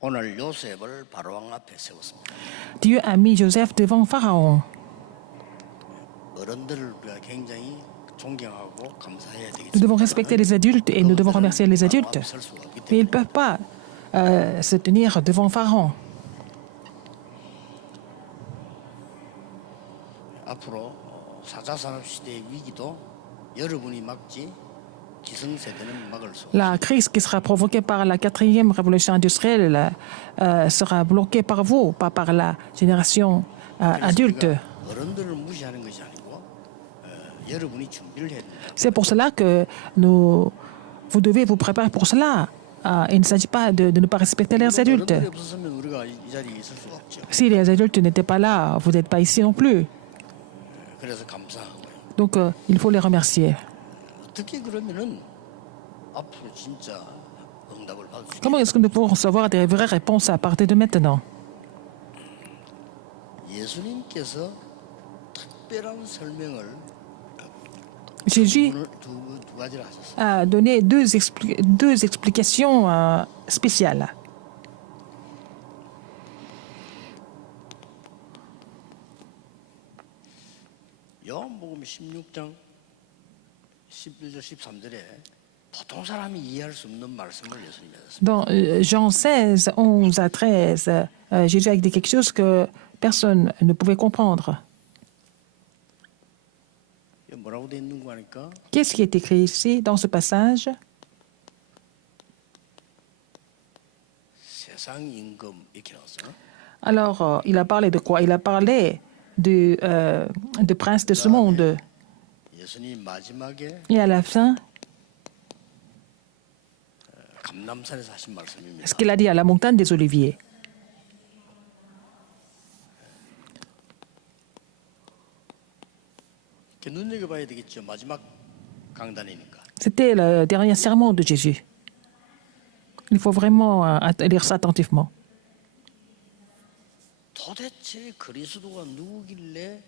오늘 요셉을 바로왕 앞에 세웠습니다. Dieu a mis Joseph devant Pharaon. 어른들을 우리가 굉장히 존경하고 감사해야 Nous devons 되겠습니다. respecter les adultes et nous devons remercier les adultes. Mais ils ne peuvent pas se tenir devant Pharaon. 앞으로 4차 산업 시대의 위기도 여러분이 막지 기성세대는 막을 수 없습니다. La crise qui sera provoquée par la quatrième révolution industrielle sera bloquée par vous, pas par la génération adulte. 어른들을 무시하는 것이 아니고 여러분이 준비를 해야 됩니다. C'est pour cela que vous devez vous préparer pour cela. Il ne s'agit pas de ne pas respecter les adultes. 어른들이 없었으면 우리가 이 자리에 있을 수가 없죠. Si les adultes n'étaient pas là, vous n'êtes pas ici non plus. 그래서 감사하고요. Donc, il faut les remercier. 어떻게 그러면은 앞으로 진짜 응답을 받을 수 Comment est-ce que nous pouvons recevoir des vraies réponses à partir de maintenant? 예수님께서 특별한 설명을 Jésus 두 가지를 하셨어요. a donné deux explications spéciales. 요한복음 16장 11절 13절에 보통 사람이 이해할 수 없는 말씀을 예수님이 하셨습니다. Dans Jean 16, 11 à 13, Jésus a dit quelque chose que personne ne pouvait comprendre. 이게 뭐라고 돼 있는 거 아니까? Qu'est-ce qui est écrit ici, dans ce passage? 세상 임금 이렇게 나왔어요. Alors, il a parlé de quoi? Il a parlé de prince de ce monde. 예수님 마지막에 Et à la fin, 감람산에서 하신 말씀입니다. ce qu'il a dit à la montagne des Oliviers. 이렇게 눈여겨봐야 되겠죠. 마지막 강단이니까. C'était le dernier sermon de Jésus. Il faut vraiment lire ça attentivement. 도대체 그리스도가 누구길래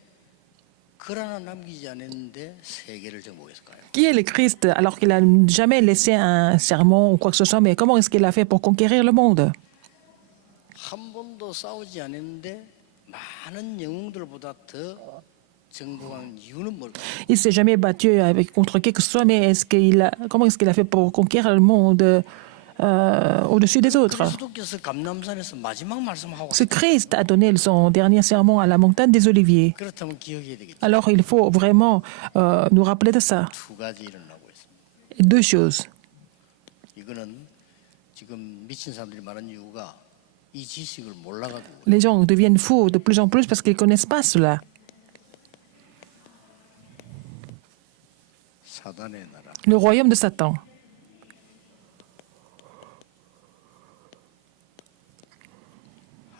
글 하나 남기지 않았는데 세계를 정복했을까요? Qui est le Christ alors qu'il n'a jamais laissé un sermon ou quoi que ce soit, mais comment est-ce qu'il a fait pour conquérir le monde? 한 번도 싸우지 않았는데 많은 영웅들보다 더 정복한 이유는 뭘까요? Il s'est jamais battu contre qui que ce soit, mais comment est-ce qu'il a fait pour conquérir le monde au-dessus des autres? 그리스도께서 감람산에서 마지막 말씀하고 Ce Christ a donné son dernier sermon à la montagne des Oliviers. 그렇다면 기억해야 되겠죠. Alors il faut vraiment nous rappeler de ça. 두 가지 일어나고 있습니다. Deux choses. 이거는 지금 미친 사람들이 많은 이유가 이 지식을 몰라가지고 Les gens deviennent fous de plus en plus parce qu'ils ne connaissent pas cela. 사단의 나라. Le royaume de Satan.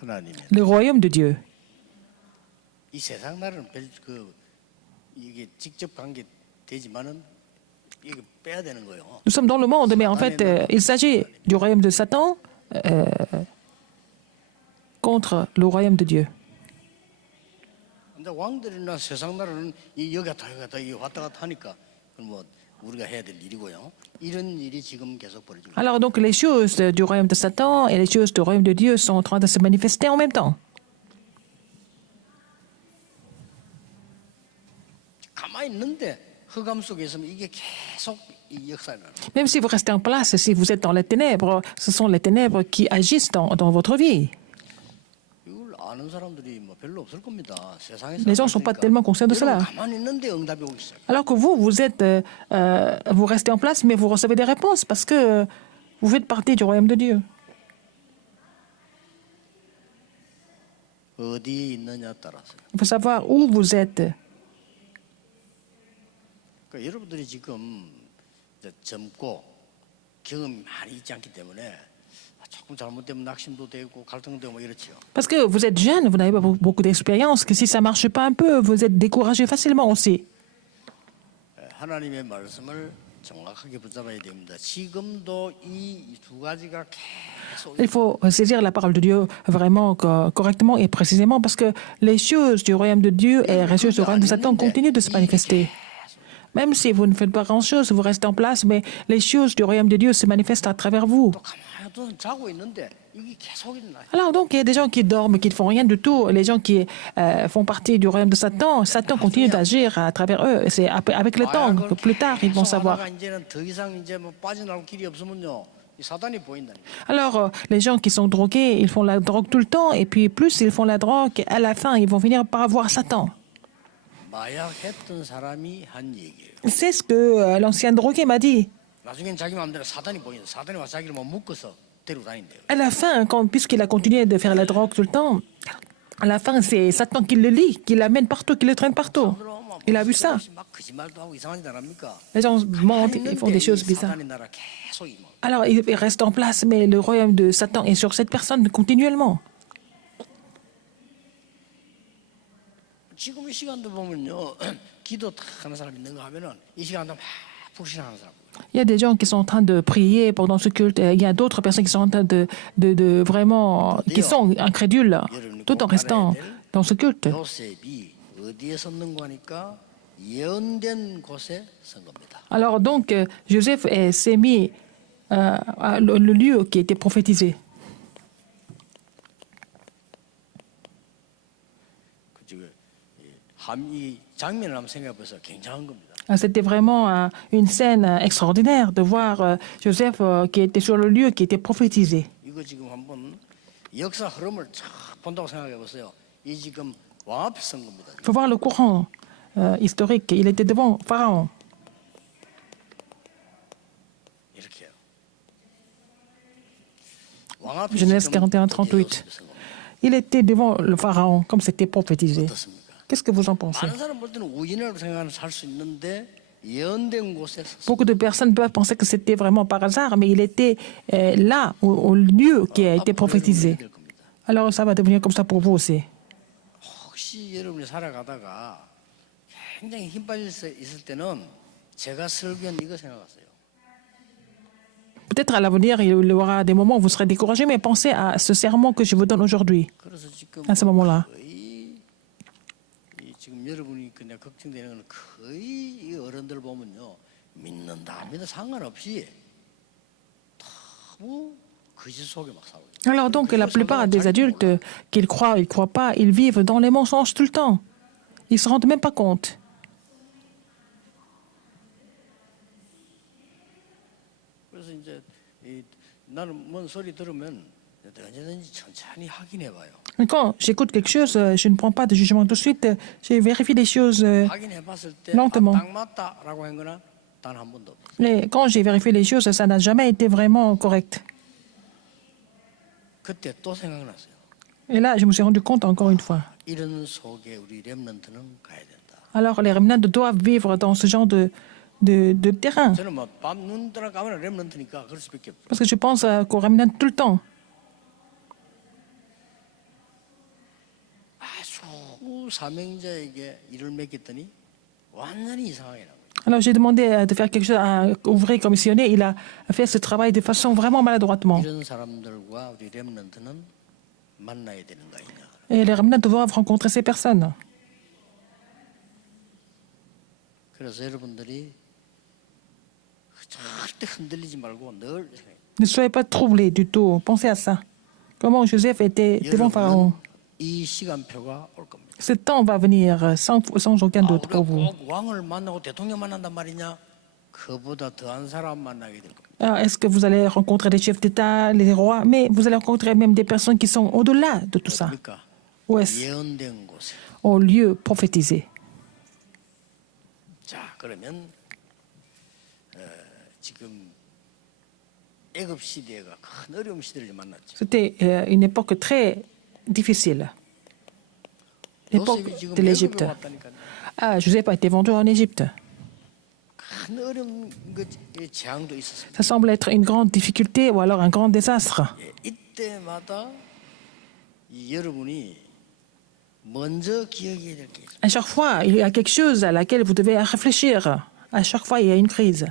하나님의 Le royaume de Dieu. 이 세상 나라는 이게 직접 관계 되지만은 이게 빼야 되는 거예요. Nous sommes dans le monde, mais en fait, il s'agit du royaume de Satan contre le royaume de Dieu. 근데 왕들이나 세상 나라는 여기 갔다 왔다 갔다 하니까 뭐 우리가 해야 될 일이고요. 이런 일이 지금 계속 벌어지고. Alors donc les choses du royaume de Satan et les choses du royaume de Dieu sont en train de se manifester en même temps. 가만히 있는데 흑암 속에 있으면 이게 계속 이 역사를 나는. Même si vous restez en place, si vous êtes dans les ténèbres, ce sont les ténèbres qui agissent dans votre vie. 이걸 아는 사람들이 뭐 별로 없을 겁니다. 세상에서. Les gens ne sont pas tellement conscients de cela. 가만히 있는데 응답이 오기 시작. Alors que vous restez en place, mais vous recevez des réponses parce que vous faites partie du royaume de Dieu. 어디에 있느냐 따라서. Il faut savoir où vous êtes. 그러니까 여러분들이 지금 이제 젊고 경험이 많이 있지 않기 때문에 조금 잘못되면 낙심도 되고 갈등도 되고 뭐 이렇죠. Parce que vous êtes jeune, vous n'avez pas beaucoup d'expérience, que si ça ne marche pas un peu, vous êtes découragé facilement aussi. 하나님의 말씀을 정확하게 붙잡아야 됩니다. 지금도 이 두 가지가 계속 Il faut saisir la parole de Dieu vraiment correctement et précisément parce que les choses du royaume de Dieu et les choses du royaume de Satan continuent de se manifester. Même si vous ne faites pas grand-chose, vous restez en place, mais les choses du royaume de Dieu se manifestent à travers vous. 또 가만히 또 자고 있는데 이게 계속 일어나. Alors donc, il y a des gens qui dorment, qui ne font rien du tout. Les gens qui font partie du royaume de Satan, Satan continue d'agir à travers eux. C'est avec le temps que plus tard, ils vont savoir. 이제는 더 이상 이제 뭐 빠져나올 길이 없으면요. 이 사단이 보인다니. Alors, les gens qui sont drogués, ils font la drogue tout le temps, et puis plus ils font la drogue, à la fin, ils vont finir par avoir Satan. 마약했던 사람이 한 얘기예요. C'est ce que l'ancien drogué m'a dit. 나중엔 자기 마음대로 사단이 보인다. 사단이 와서 자기를 뭐 묶어서 데리고 다닌대요. À la fin, puisqu'il a continué de faire la drogue tout le temps, à la fin, c'est Satan qui le lit, qui l'amène partout, qui le traîne partout. Il a vu ça. 막 거짓말도 하고 이상한 짓 안 합니까? Les gens mentent, ils font des choses bizarres. 사단의 나라 계속 임하. Alors, il reste en place, mais le royaume de Satan est sur cette personne continuellement. 지금 이 시간도 보면요. 기도 탁 하는 사람 있는 거 하면은 이 시간도 막 불신하는 사람. Il y a des gens qui sont en train de prier pendant ce culte. Et il y a d'autres personnes qui sont en train de vraiment, qui sont incrédules, tout en restant dans ce culte. 요셉이 어디에 섰는가 하니까 예언된 곳에 선 겁니다. Alors donc, Joseph s'est mis à le lieu qui était prophétisé. 이 장면을 한번 생각해 보세요. 굉장한 겁니다. C'était vraiment une scène extraordinaire de voir Joseph qui était sur le lieu qui était prophétisé. 이거 지금 한번 역사 흐름을 쫙 본다고 생각해 보세요. 이 지금 왕 앞에 선 겁니다. Il faut voir le courant historique. Il était devant Pharaon. 이렇게요. 왕 앞에 Genèse 지금 41, 38. 선 겁니다. Il était devant le Pharaon, comme c'était prophétisé. 어떻습니까? Qu'est-ce que vous en pensez? 많은 사람 볼 때는 우연이라고 생각하는 살 수 있는데 예언된 곳에 섰습니다. Beaucoup de personnes peuvent penser que c'était vraiment par hasard, mais il était là, au lieu qui a été prophétisé. 될 겁니다. Alors ça va devenir comme ça pour vous aussi. 혹시 여러분이 살아가다가 굉장히 힘 빠져 있을 때는 제가 설교한 이거 생각하세요. Peut-être à l'avenir, il y aura des moments où vous serez découragé, mais pensez à ce serment que je vous donne aujourd'hui, 그래서 지금 à ce moment-là. 거의 지금 여러분이 그냥 걱정되는 건 거의 이 어른들 보면요 믿는다 안 믿는다 상관없이 너무 거짓 속에 막 살아요. Alors donc, la plupart des adultes, qu'ils croient ou ils ne croient pas, ils vivent dans les mensonges tout le temps. Ils ne se rendent même pas compte. 그래서 이제 나는 뭔 소리 들으면 언제든지 천천히 확인해봐요. Quand j'écoute quelque chose, je ne prends pas de jugement tout de suite. Je vérifie les choses 확인해봤을 때 lentement. 딱 맞다라고 한 거는 단 한 번도 없어요. Mais quand j'ai vérifié les choses, ça n'a jamais été vraiment correct. 그때 또 생각났어요. Et là, je me suis rendu compte encore une fois. 이런 속에 우리 렘넌트는 가야 된다. Alors, les remnants doivent vivre dans ce genre de terrain. 저는 뭐밤눈 뜨나 까면 렘넌트니까 그럴 수밖에 없어요. Parce que je pense qu'aux remnants tout le temps. 아주 사명자에게 일을 맡겼더니 완전히 이상하게 나와요. Alors, j'ai demandé de faire quelque chose à un ouvrier commissionné. Il a fait ce travail de façon vraiment maladroitement. 이런 사람들과 우리 렘넌트는 만나야 되는 거 아니냐. Et les remnants doivent rencontrer ces personnes. 그래서 여러분들이 절대 흔들리지 말고 늘 생각해요. Ne soyez pas troublés du tout. Pensez à ça. Comment Joseph était devant Pharaon. 이 시간표가 올 겁니다. Ce temps va venir sans aucun doute 우리가 pour vous. 꼭 왕을 만나고 대통령 만난단 말이냐? 그보다 더한 사람 만나게 될 겁니다. Alors, est-ce que vous allez rencontrer des chefs d'État, les rois, mais vous allez rencontrer même des personnes qui sont au-delà de tout ça, 그러니까 ou est-ce 예언된 곳에. au lieu prophétisé. 자, 그러면 지금 애굽 시대가 큰 어려움 시대를 만났죠. C'était une époque très difficile, l'époque 요셉이 지금 de l'Égypte. 애굽에 왔다니까요. Joseph a été vendu en Égypte. 큰 어려움 재앙도 있었습니다. Ça semble être une grande difficulté ou alors un grand désastre. 예, 이때마다 여러분이 먼저 기억해야 될 게 있어요. À chaque fois, il y a quelque chose à laquelle vous devez réfléchir. À chaque fois, il y a une crise.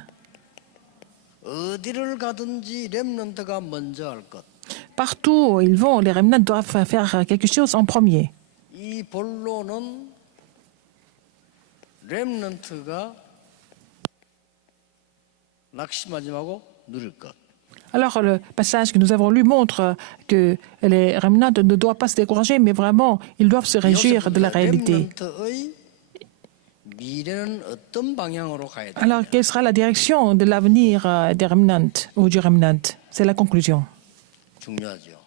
어디를 가든지 렘넌트가 먼저 할 것. Partout où ils vont, les remnants doivent faire quelque chose en premier. 이 본론은 렘넌트가 낙심하지 말고 누릴 것. Alors, le passage que nous avons lu montre que les remnants ne doivent pas se décourager, mais vraiment, ils doivent se réjouir de la réalité. 렘넌트의 미래는 어떤 방향으로 가야 돼? Alors, quelle sera la direction de l'avenir des remnants ou du remnant? C'est la conclusion. 중요하죠.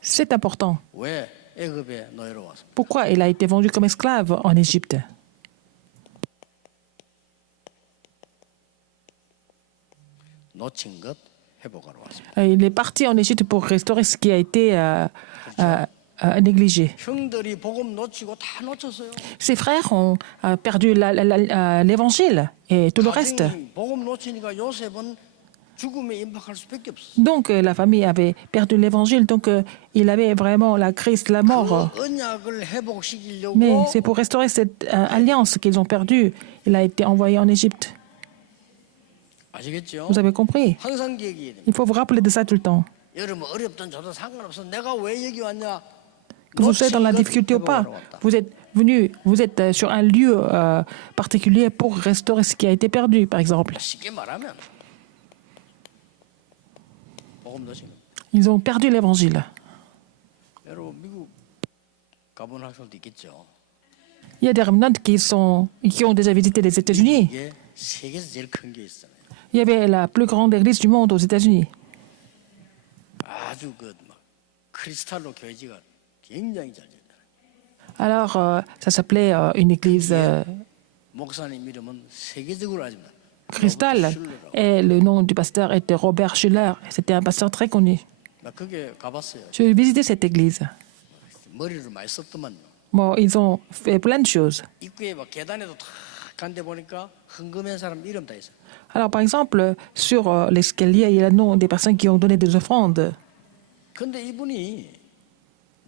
C'est important. 왜 애굽에 노예로 왔습니까? Pourquoi il a été vendu comme esclave en Égypte? 놓친 것 회복하러 왔습니다. Il est parti en Égypte pour restaurer ce qui a été négligé. 형들이 복음 놓치고 다 놓쳤어요. Ses frères ont perdu l'évangile et tout le reste. 가정이 복음 놓치니까 요셉은 죽음에 임박할 수밖에 없어. Donc la famille avait perdu l'évangile, donc il avait vraiment la crise de la mort. 그 언약을 회복시키려고 Mais c'est pour restaurer cette alliance qu'ils ont perdue. Il a été envoyé en Égypte. 아시겠죠? Vous avez compris? 항상 기억해야 됩니다. Il faut vous rappeler de ça tout le temps. 여러분 어렵든 저도 상관없어. 내가 왜 여기 왔냐? Que vous êtes dans la 놓친 것 difficulté ou pas, 회복하러 왔다. vous êtes venu, vous êtes sur un lieu particulier pour restaurer ce qui a été perdu, par exemple. 쉽게 말하면 복음 놓치는. Ils ont perdu l'évangile. 여러분 미국 가본 학생도 있겠죠. Il y a des remnants qui ont déjà visité les États-Unis. 이게 세계에서 제일 큰 게 있잖아요. Il y avait la plus grande église du monde aux États-Unis. 아주 그 막 크리스탈로 교회지가 굉장히 잘 됐다. Alors, ça s'appelait une église 목사님 이름은 세계적으로 아십니다. cristal. Et le nom du pasteur était Robert Schuller. C'était un pasteur très connu. 나 거기에 가봤어요. J'ai visité cette église. 머리를 많이 썼더만요. Bon, ils ont fait plein de choses. 입구에 막 계단에도 다 간데 보니까 헌금한 사람 이름 다 있어요. Alors, par exemple, sur l'escalier, il y a le nom des personnes qui ont donné des offrandes. 근데 이분이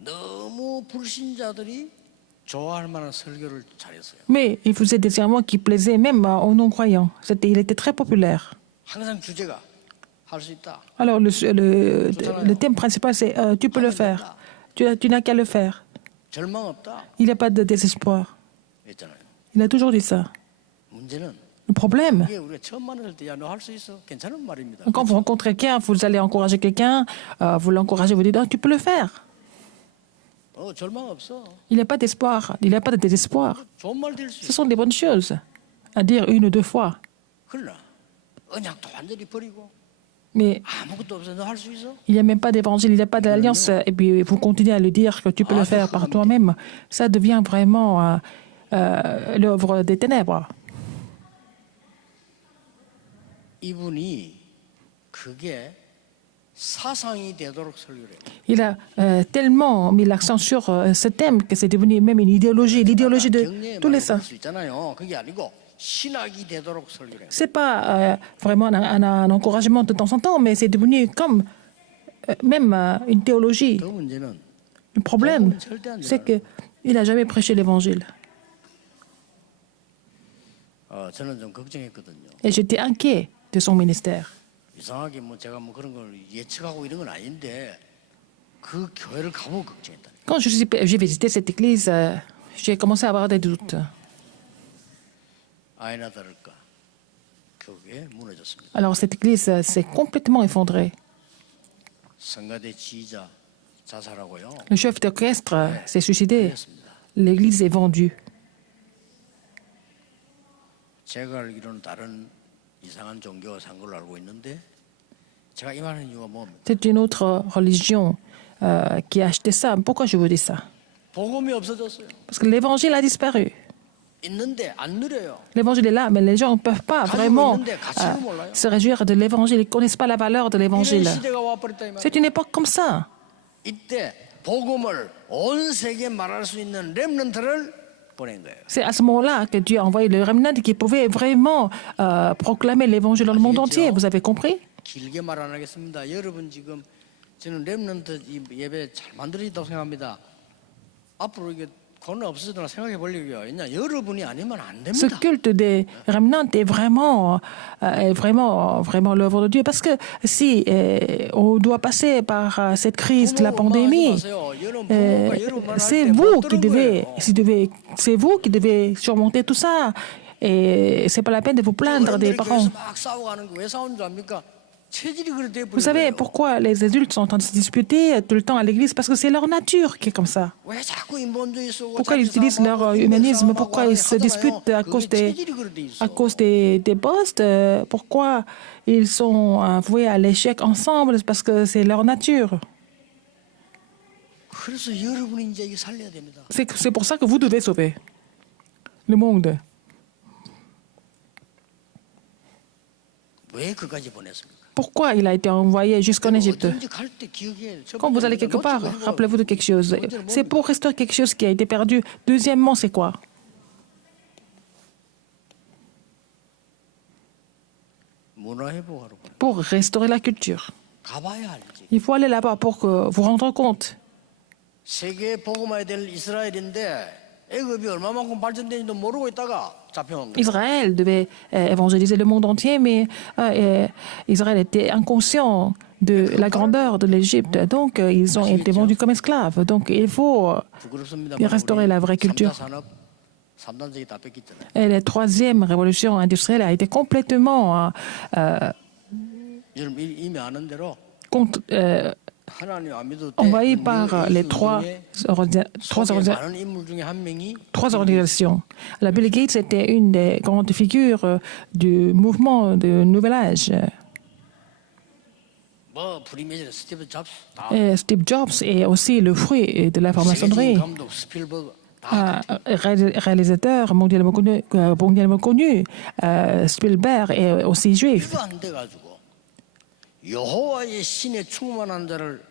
너무 불신자들이 좋아할 만한 설교를 잘했어요. Mais il faisait des sermons qui plaisaient même aux non-croyants. Il était très populaire. 항상 주제가 할 수 있다. Alors, le thème principal, c'est tu peux le faire. Tu n'as qu'à le faire. 절망 없다. Il n'y a pas de désespoir. 했잖아요. Il a toujours dit ça. 문제는 Le problème, 이게 우리가 처음 만날 때 야 너 할 수 있어. 괜찮은 말입니다. quand vous rencontrez quelqu'un, vous allez encourager quelqu'un, vous l'encouragez, vous dites tu peux le faire. 절망 없어. Il n'y a pas d'espoir, il n'y a pas de désespoir. 좋은 말 될 수 Ce 있어. sont des bonnes choses à dire une ou deux fois. 그러나 언약도 완전히 버리고 Mais 아무것도 없어. 너 할 수 있어? il n'y a même pas d'évangile, il n'y a pas d'alliance, et puis vous continuez à le dire que tu peux le faire par toi-même. Ça devient vraiment l'œuvre des ténèbres. 이분이 그게 사상이 되도록 설교를 해요. Il a tellement mis l'accent sur ce thème que c'est devenu même une idéologie, l'idéologie de tous les saints. 수 있잖아요. 그게 아니고 신학이 되도록 설교를 해요. C'est pas vraiment un encouragement de temps en temps, mais c'est devenu comme même une théologie. 그 문제는 Le problème, c'est qu'il n'a jamais prêché l'évangile. 저는 좀 걱정했거든요. Et j'étais inquiet de son ministère. 이상하게 뭐 제가 뭐 그런 걸 예측하고 이런 건 아닌데 그 교회를 가보고 걱정했다. Quand j'ai visité cette église, j'ai commencé à avoir des doutes. 아이나 다를까 교회 무너졌습니다. Alors cette église s'est complètement effondrée. 성가대 지휘자 자살하고요. Le chef d'orchestre s'est suicidé. 그랬습니다. L'église est vendue. 제가 알기로는 다른 이상한 종교가 산 걸로 알고 있는데 제가 이 말하는 이유가 뭡니까? C'est une autre religion qui a acheté ça. Pourquoi je vous dis ça? 복음이 없어졌어요. Parce que l'évangile a disparu. 있는데 안 누려요. L'évangile est là, mais les gens ne peuvent pas vraiment se réjouir de l'évangile. Ils ne connaissent pas la valeur de 이런 l'évangile. 시대가 와버렸다 이 C'est 말이에요. une époque comme ça. 이때 복음을 온 세계에 말할 수 있는 렘넌트를 보낸 거예요. C'est à ce moment-là que Dieu a envoyé le remnant qui pouvait vraiment proclamer l'évangile dans le monde entier. Vous avez compris? 길게 말 안 하겠습니다. 여러분 지금 저는 렘넌트 예배 잘 만들어졌다고 생각합니다. 앞으로 이게 그건 없어지더라 생각해 보려고요. 왜냐 여러분이 아니면 안 Ce 됩니다. culte des remnants est vraiment l'œuvre de Dieu. Parce que si on doit passer par cette crise de la pandémie, c'est vous qui devez surmonter tout ça. Et c'est pas la peine de vous plaindre des 어른들이 parents. 교회에서 막 싸우고 하는 거 왜 싸우는 줄 압니까? 체질이 그래 돼 Vous 버린 savez 거예요. pourquoi les adultes sont en train de se disputer tout le temps à l'église? Parce que c'est leur nature qui est comme ça. 왜 자꾸 인본주의 쓰고 Pourquoi ils 자기 utilisent leur 싸움하고 인맥 humanisme? 싸움하고 Pourquoi 하는 ils se 하잖아요. disputent à 그게 cause des, 체질이 그래 돼 있어. à cause des postes? Pourquoi ils sont voués à l'échec ensemble? C'est parce que c'est leur nature. 그래서 여러분이 이제 이게 살려야 됩니다. C'est pour ça que vous devez sauver le monde. 왜 그까지 보냈습니까? Pourquoi il a été envoyé jusqu'en Égypte? 어쩐지 갈 때 기억해. 첫 Quand vous allez 번째는 quelque part, 놓치고 rappelez-vous de quelque chose. C'est pour restaurer quelque chose qui a été perdu. Deuxièmement, c'est quoi? 문화 회복하러 가는 Pour restaurer la culture. 가봐야 알지. Il faut aller là-bas pour que vous rendre compte. 세계 복음화야 될 이스라엘인데 애굽이 얼마만큼 발전된지도 모르고 있다가 잡혀온 거예요. Israël devait évangéliser le monde entier, mais Israël était inconscient de la grandeur de l'Égypte. Donc, ils ont été vendus comme esclaves. Donc, il faut 부끄럽습니다. restaurer la vraie culture. 3차 산업 3단적이 다 뺏겼잖아요. Et la troisième révolution industrielle a été complètement 여러분 이미 아는 대로 하나님 안 믿어도 돼. envahie 그 par 이 les trois 많은 인물 중에 한 명이 organisations. La Bill Gates était une des grandes figures du mouvement de Nouvel Âge. 뭐 프리메이저 스티브 잡스 다 Et Steve Jobs est aussi le fruit de la franc-maçonnerie. 세계적인 감독 스필버그 다 Réalisateur mondialement connu, Spielberg est aussi juif. 이거 안 돼가지고 여호와의 신에 충만한 자를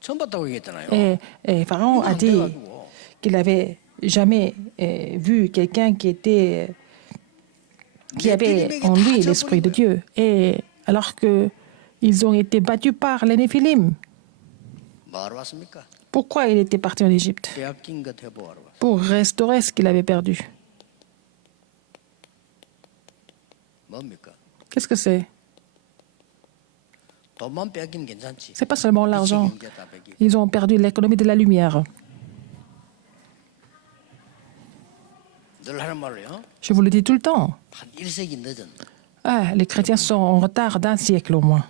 처음 봤다고 얘기했잖아요. Et Pharaon 이거 a 안 dit 돼가지고 qu'il avait jamais vu quelqu'un qui avait en lui l'esprit de Dieu. Et alors que ils ont été battus par les Néphilim. 뭐하러 왔습니까? Pourquoi il était parti en Égypte? 빼앗긴 것 회복하러 왔어요. Pour restaurer ce qu'il avait perdu. 뭡니까? Qu'est-ce que c'est? 돈만 빼앗기면 괜찮지. C'est pas seulement l'argent. 미치게 다 뺏기고. Ils ont perdu l'économie de la lumière. 늘 하는 말로요. Je vous le dis tout le temps. 한 1세기 늦은. Les chrétiens sont en retard d'un siècle au moins.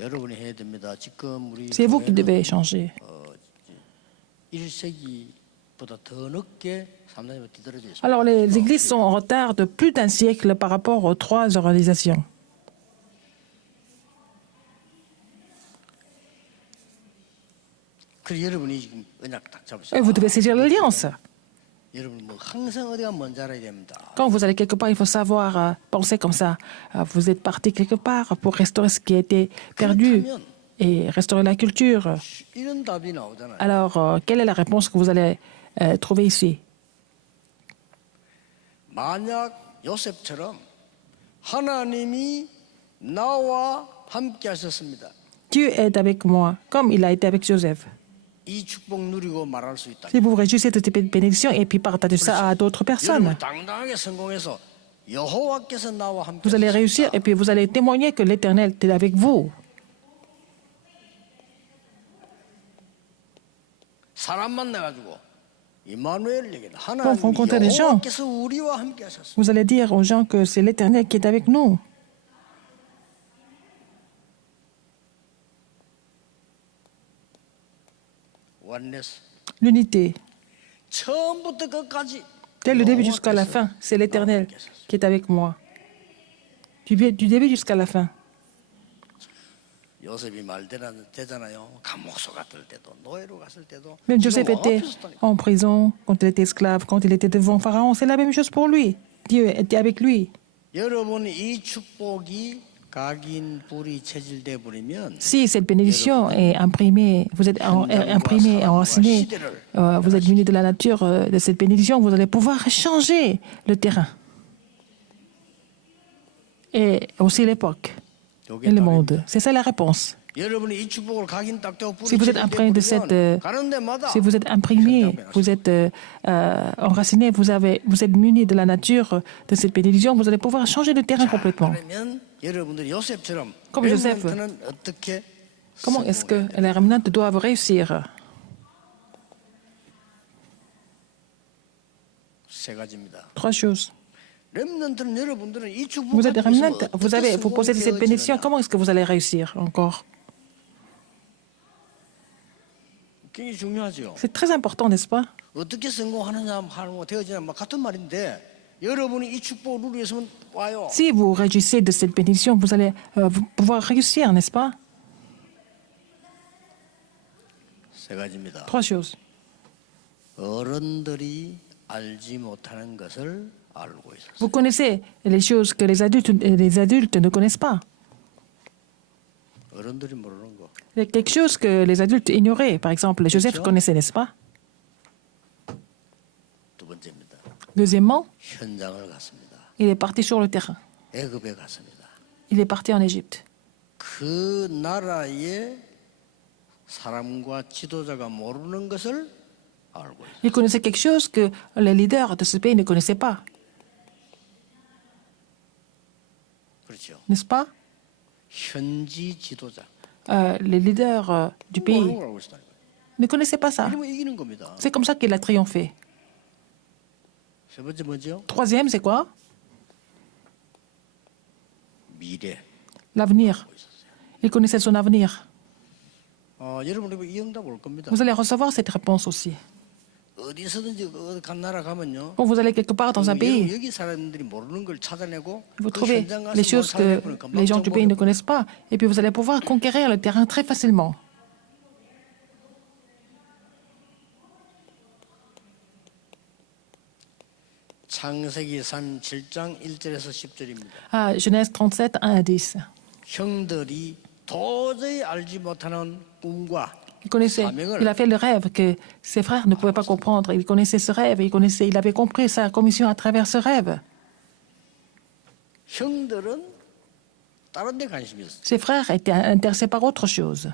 여러분이 해야 됩니다. 지금 우리 C'est vous qui 교회는 devez changer. 1세기보다 더 늦게 3단계로 뒤떨어져 있습니다. Alors, les églises sont en retard de plus d'un siècle par rapport aux trois organisations. 그래서 여러분이 지금 언약 딱 Et 잡으세요. vous devez saisir l'alliance. 여러분 뭐 항상 어디 가면 먼저 알아야 됩니다. Quand vous allez quelque part, il faut savoir penser comme ça. Vous êtes parti quelque part pour restaurer ce qui a été perdu 그렇다면 et restaurer la culture. 이런 답이 나오잖아요. Alors, quelle est la réponse que vous allez trouver ici? 만약 요셉처럼 하나님이 나와 함께 하셨습니다. Dieu est avec moi, comme il a été avec Joseph. 이 축복 누리고 말할 수 있다. Si vous vous réjouissez de cette bénédiction et puis partagez ça à d'autres personnes, 여러분 당당하게 성공해서 여호와께서 나와 함께 vous allez réussir et puis vous allez témoigner que l'Éternel est avec vous. 사람 만나가지고 이마누엘 얘기다. 하나님 rencontrer des gens. 여호와께서 우리와 함께 하셨습니다. Vous allez dire aux gens que c'est l'Éternel qui est avec nous. 원네스 L'unité. 처음부터 끝까지 Dès le début jusqu'à la fin, c'est l'Éternel qui est avec moi. Du début jusqu'à la fin. 요셉이 말되잖아요. 감옥소 갔을 때도 노예로 갔을 때도 Même Joseph était en prison quand il était esclave, quand il était devant Pharaon. C'est la même chose pour lui. Dieu était avec lui. 여러분 이 축복이 각인 불이 체질돼 버리면 Si cette bénédiction est imprimée, vous êtes imprimé, enraciné, vous êtes muni de la nature de cette bénédiction, vous allez pouvoir changer le terrain. Et aussi l'époque et le monde. C'est ça la réponse. 여러분이 이 축복을 각인 딱 되고 Si 불이 vous êtes 체질돼 imprégné de cette, 버리면 가는 데마다 si vous êtes imprimé, vous êtes enraciné, vous êtes muni de la nature de cette bénédiction, vous allez pouvoir changer le terrain complètement. 그러면 여러분들이 요셉처럼 Comme Joseph. 렘넌트는 어떻게 Comment est-ce que les remnantes doivent réussir? 세 가지입니다. Trois choses. 렘넌트는 여러분들은 이 축복 Vous êtes des 가지고 있으면 remnants, vous 어떻게 possédez cette bénédiction, 성공되어지느냐. comment est-ce que vous allez réussir encore? 굉장히 중요하죠. C'est très important, n'est-ce pas? 어떻게 성공하느냐 하는 거 되어지냐 막 같은 말인데 여러분이 이 축복을 누리기 위해서는 와요. Si vous réjouissez de cette bénédiction, vous allez pouvoir réussir, n'est-ce pas? 세 가지입니다. Trois choses. 어른들이 알지 못하는 것을 알고 있었어요. Vous connaissez les choses que les adultes ne connaissent pas. 어른들이 모르는 거. Il y a quelque chose que les adultes ignoraient. Par exemple, Joseph connaissait, n'est-ce pas? 두 번째입니다. Deuxièmement, 현장을 갔습니다. il est parti sur le terrain. 애굽에 갔습니다. Il est parti en Égypte. 그 나라의 사람과 지도자가 모르는 것을 알고 있어요. Il connaissait quelque chose que les leaders de ce pays ne connaissaient pas, 그렇죠. n'est-ce pas? 현지 지도자. Les leaders du 모르는 pays 걸 알고 있다니까. ne connaissaient pas ça. 이러면 이기는 겁니다. C'est comme ça qu'il a triomphé. 세 번째 뭐죠? Troisième, c'est quoi? 미래. L'avenir. Il connaissait son avenir. 여러분 이 응답 올 겁니다. Vous allez recevoir cette réponse aussi. 어디서든지 어디 간 나라 가면요. Quand vous allez quelque part dans un pays, 여기 사람들이 모르는 걸 찾아내고 vous 그 trouvez 현장 가서 les 뭘 choses que 찾아내면 금방 les gens du pays ne 정보를 connaissent pas, et puis vous allez pouvoir conquérir le terrain très facilement. 창세기 37장 1절에서 10절입니다. Genèse 37, 1 à 10. 형들이 도저히 알지 못하는 꿈과 Il connaissait, il a fait le rêve que ses frères ne pouvaient pas comprendre. Il connaissait ce rêve, il avait compris sa commission à travers ce rêve. 형들은 다른 데 관심이 있어요. Ses frères étaient intéressés par autre chose.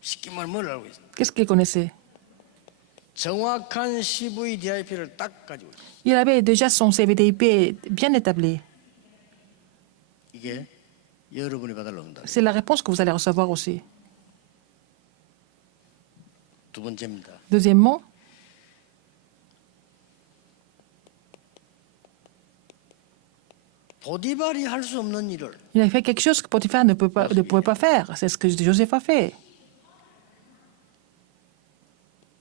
쉽게 말하면 뭘 알고 있어요? Qu'est-ce qu'il connaissait? 정확한 CVDIP를 딱 가지고 있어요. Il avait déjà son CVDIP bien établi. 이게 여러분이 받을 응답. C'est la réponse que vous allez recevoir aussi. 두 번째입니다. Deuxièmement, 보디발이 할 수 없는 일을 il a fait quelque chose que Potiphar ne pouvait pas faire. C'est ce que Joseph a fait.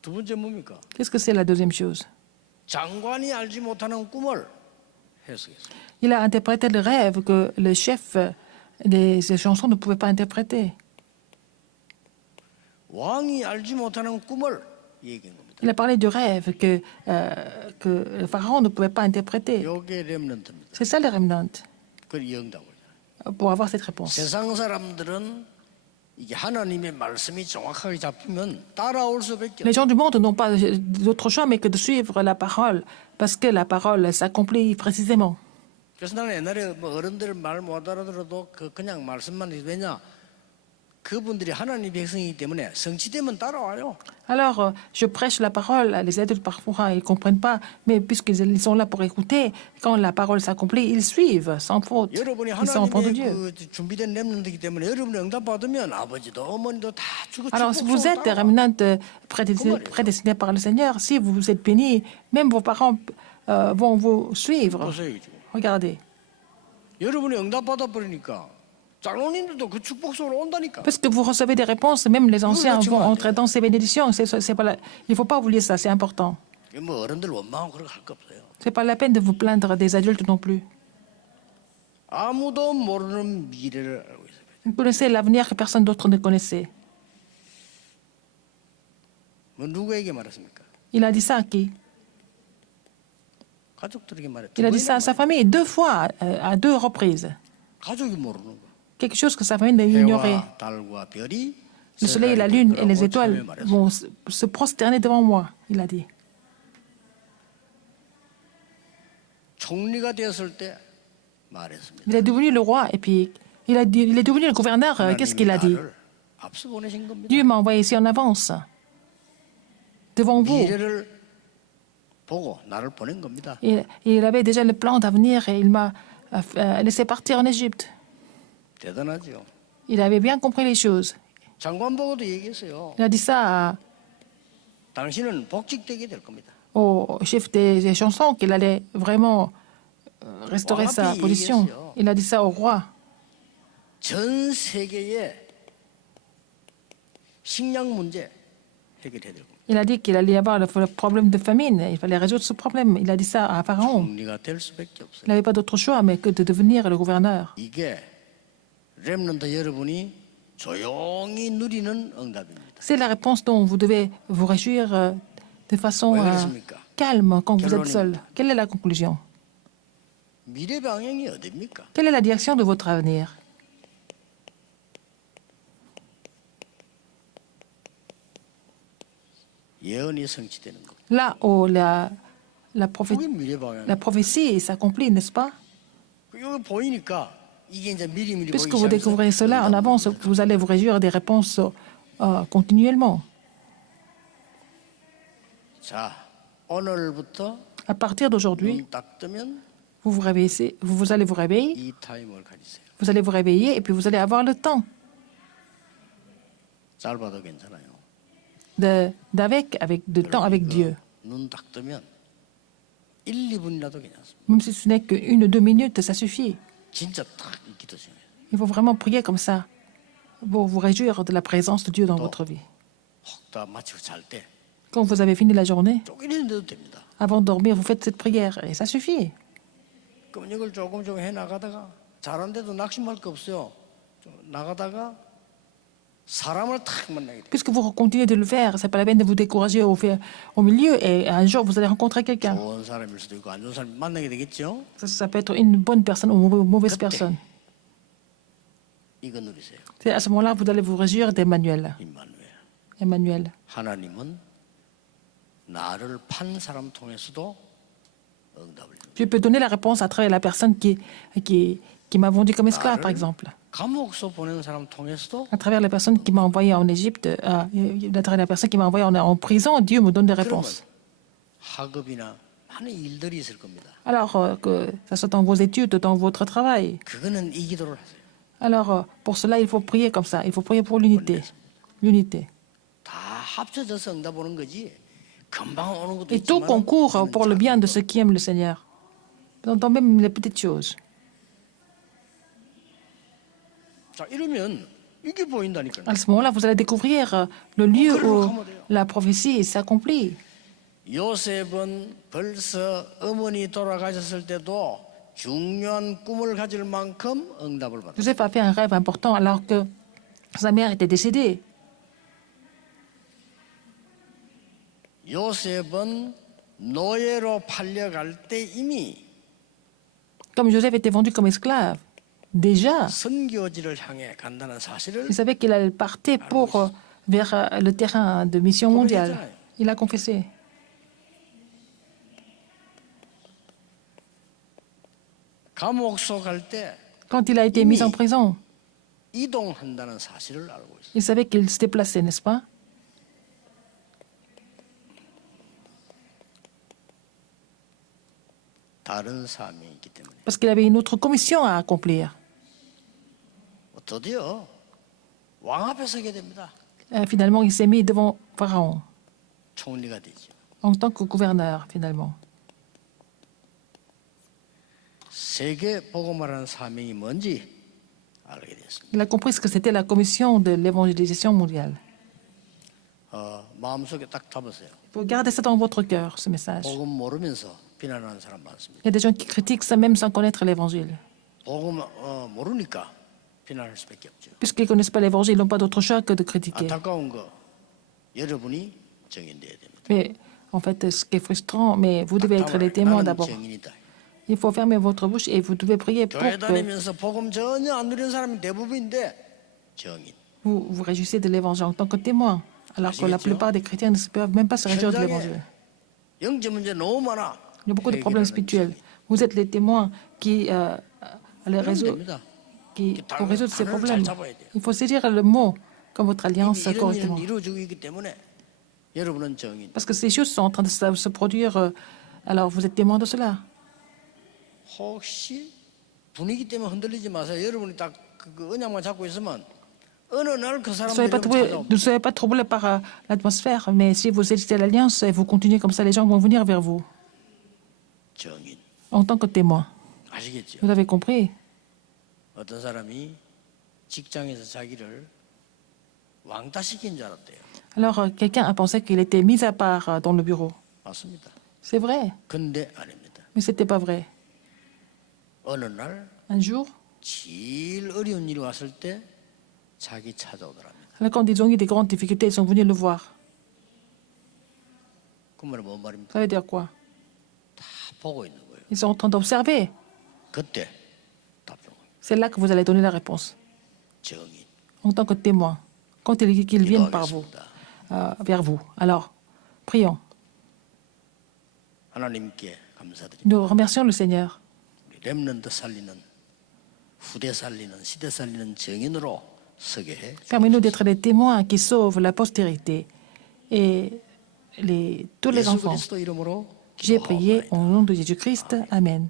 두 번째 뭡니까? Qu'est-ce que c'est la deuxième chose? 장관이 알지 못하는 꿈을 해석했어요. Il a interprété le rêve que le chef des chansons ne pouvait pas interpréter. 왕이 알지 못하는 꿈을 얘기한 겁니다. Il a parlé du rêve que le pharaon ne pouvait pas interpréter. 이게 렘넌트입니다. C'est ça le remnant, 그걸 이응답을. pour avoir cette réponse. 세상 사람들은 이게 하나님의 말씀이 정확하게 잡히면 따라올 수밖에 Les gens du monde n'ont pas d'autre choix mais que de suivre la parole, parce que la parole s'accomplit précisément. 그래서 나는 옛날에 뭐 어른들 말 못 알아들어도 그냥 말씀만 해도 왜냐? 그분들이 하나님 백성이기 때문에 성취되면 따라와요. Alors, je prêche la parole, les adultes parfois ils ne comprennent pas, mais puisqu'ils sont là pour écouter, quand la parole s'accomplit, ils suivent sans faute. 여러분이 Ils sont enfants de 하나님의 Dieu. 그 준비된 렘넌트이기 때문에 여러분이 응답 받으면 아버지도 어머니도 다 주고 Alors, si vous êtes des remnants prédestinés par le Seigneur, si vous êtes bénis, même vos parents vont vous suivre. 보세요 지금. Regardez. 여러분이 응답 받아 버리니까 장로님들도 그 축복 속으로 온다니까. Parce que vous recevez des réponses, même les anciens vont entrer dans ces bénédictions. Il ne faut pas oublier ça, c'est important. 뭐 어른들 원망하고 그렇게 할 거 없어요. Ce n'est pas la peine de vous plaindre des adultes non plus. 아무도 모르는 미래를 알고 있어요. Vous connaissez l'avenir que personne d'autre ne connaissait. 뭐 누구에게 말했습니까? Il a dit ça à qui? 가족들에게 말했죠. Il a dit ça à sa famille 2 fois, à 2 reprises. 가족이 모르는 거. Quelque chose que sa famille ignorait. 해와 달과 별이 Le soleil, la lune et les étoiles vont se prosterner devant moi, il a dit. 총리가 되었을 때 말했습니다. Il est devenu le roi et puis il est devenu le gouverneur. Qu'est-ce qu'il a dit? 나를 앞서 보내신 겁니다. Dieu m'a envoyé ici en avance, devant vous. 미래를 보고 나를 보낸 겁니다. Il avait déjà le plan d'avenir et il m'a laissé partir en Égypte. 대단하죠. Il avait bien compris les choses. 장관 보고도 얘기했어요. Il a dit ça 당신은 복직되게 될 겁니다. au chef des chansons qu'il allait vraiment restaurer sa position. Il a dit ça au roi. 전 세계의 식량 문제 해결해야 되고 Il a dit qu'il allait y avoir le problème de famine. Il fallait résoudre ce problème. Il a dit ça à Pharaon. 총리가 될 수밖에 Il 없어요. n'avait pas d'autre choix mais que de devenir le gouverneur. 이게 렘넌트 여러분이 조용히 누리는 응답입니다. C'est la réponse dont vous devez vous réjouir de façon 왜 그렇습니까? calme quand vous êtes seul. Quelle est la conclusion? 미래 방향이 어디입니까? Quelle est la direction de votre avenir? 예언이 성취되는 것. Là où la 그게 미래 방향. prophétie s'accomplit, n'est-ce pas? 여기 보이니까 이게 이제 미리미리 Puisque 보이기 vous découvrez cela en avance, vous allez vous réjouir des réponses continuellement. 자, 오늘부터 À partir d'aujourd'hui, 눈 딱 뜨면 vous allez vous réveiller, 이 타임을 가지세요. vous allez vous réveiller et puis vous allez avoir le temps 짧아도 괜찮아요. avec de temps avec Dieu. 눈 딱 뜨면 1, 2분이라도 괜찮습니다. Même si ce n'est qu'une ou 2 minutes, ça suffit. 진짜 딱 이 기도 중에 Il faut vraiment prier comme ça pour vous réjouir de la présence de Dieu dans votre vie. 혹다 마치고 잘 때 Quand vous avez fini la journée, 쪼개는데도 됩니다. avant de dormir, vous faites cette prière et ça suffit. 그럼 이걸 조금 해 나가다가 잘한데도 낙심할 거 없어요. 좀 나가다가 사람을 탁 만나게 돼. Puisque vous continuez de le faire, c'est pas la peine de vous décourager au milieu et un jour vous allez rencontrer quelqu'un. 좋은 사람일 수도 있고 안 좋은 사람 만나게 되겠죠. Ça peut être une bonne personne ou une mauvaise personne. 이거 누리세요. C'est à ce moment-là que vous allez vous réjouir d'Emmanuel. 임마누엘. Emmanuel. 하나님은 나를 판 사람 통해서도 응답을 줍니다. Je peux donner la réponse à travers la personne qui m'a vendu comme esclave, par exemple. 감옥소 보내는 사람 통해서도 À travers la personne qui m'a envoyé en Égypte, à travers la personne qui m'a envoyé en prison, Dieu me donne des 그러면 réponses. 학업이나 많은 일들이 있을 겁니다. Alors que ça soit dans vos études, dans votre travail. 그거는 이 기도를 하세요. Alors pour cela, il faut prier comme ça. Il faut prier pour l'unité. L'unité. 다 합쳐져서 응답 오는 거지. 금방 오는 것도 Et tout 있지만 concourt pour le bien de ceux qui aiment le Seigneur. Dans même les petites choses. 자, 이러면 이게 보인다니까요. À ce moment-là, vous allez découvrir le lieu où la prophétie s'accomplit. 요셉은 벌써 어머니 돌아가셨을 때도 중요한 꿈을 가질 만큼 응답을 받았어요. Joseph a fait un rêve important alors que sa mère était décédée. 요셉은 노예로 팔려갈 때 이미 Comme Joseph était vendu comme esclave, déjà, 선교지를 향해 간다는 사실을 il savait qu'il allait partir vers le terrain de mission mondiale. Il a confessé. 감옥소 갈 때 Quand il a été mis en prison, 이동한다는 사실을 알고 있어요. il savait qu'il se déplaçait, n'est-ce pas? 다른 사명이 있기 때문에 Parce qu'il avait une autre commission à accomplir. 드디어 왕 앞에 서게 됩니다. Finalement, il s'est mis devant Pharaon 총리가 되죠. en tant que gouverneur, finalement. 세계 복음화라는 사명이 뭔지 알게 됐습니다. Il a compris ce que c'était la commission de l'évangélisation mondiale. 마음속에 딱 잡으세요. Il faut garder ça dans votre cœur, ce message. 복음 모르면서 비난하는 사람 많습니다. Il y a des gens qui critiquent ça même sans connaître l'évangile. 복음 모르니까 비난할 수밖에 없죠. Puisqu'ils ne connaissent pas l'évangile, ils n'ont pas d'autre choix que de critiquer. 안타까운 거 여러분이 증인돼야 됩니다. Mais en fait, ce qui est frustrant, mais vous devez être les témoins 나는 d'abord. 증인이다. Il faut fermer votre bouche et vous devez prier pour 교회 que 다니면서 복음 전혀 안 누리는 사람이 대부분인데 증인. vous vous réjouissez de l'évangile en tant que témoin, alors que la plupart des chrétiens ne peuvent même pas se réjouir de l'évangile. 영적 문제 너무 많아. Il y a beaucoup de problèmes spirituels. Vous êtes les témoins qui les résoudre, 됩니다. pour résoudre ces problèmes. Il faut saisir le mot comme votre alliance 이런 일은 correctement. 이루어지고 있기 때문에 여러분은 증인. Parce que ces choses sont en train de se produire, alors vous êtes témoin de cela. 혹시 분위기 때문에 흔들리지 마세요. 여러분이 딱 그 언약만 잡고 있으면 어느 날 그 Ne 사람들이 soyez pas troublés, 찾아옵니다. ne soyez pas troublés par l'atmosphère, mais si vous éditez l'alliance et vous continuez comme ça, les gens vont venir vers vous 정인. en tant que témoins. 아시겠죠? Vous avez compris? 어떤 사람이 직장에서 자기를 왕따시킨 줄 알았대요. Alors, quelqu'un a pensé qu'il était mis à part dans le bureau. 맞습니다. C'est vrai, 근데 아닙니다. mais ce n'était pas vrai. 어느 날 Un jour, 제일 어려운 일이 왔을 때 자기 찾아오더랍니다. alors, quand ils ont eu des grandes difficultés, ils sont venus le voir. 그 말은 뭔 말입니까? Ça veut dire quoi? 다 보고 있는 거예요. Ils sont en train d'observer. 그때 답변. C'est là que vous allez donner la réponse. 정인. En tant que témoin, quand qu'ils viennent par vous, 기도하겠습니다. vers vous. Alors, prions. 하나님께 감사드립니다. Nous remercions le Seigneur. 우리 렘넌트 살리는 후대 살리는 시대 살리는 정인으로 서게 해. Permets-nous d'être des témoins qui sauvent la postérité et tous les 예수 enfants. 그리스도 이름으로 J'ai prié 기도하옵나이다. au nom de Jésus-Christ. Amen.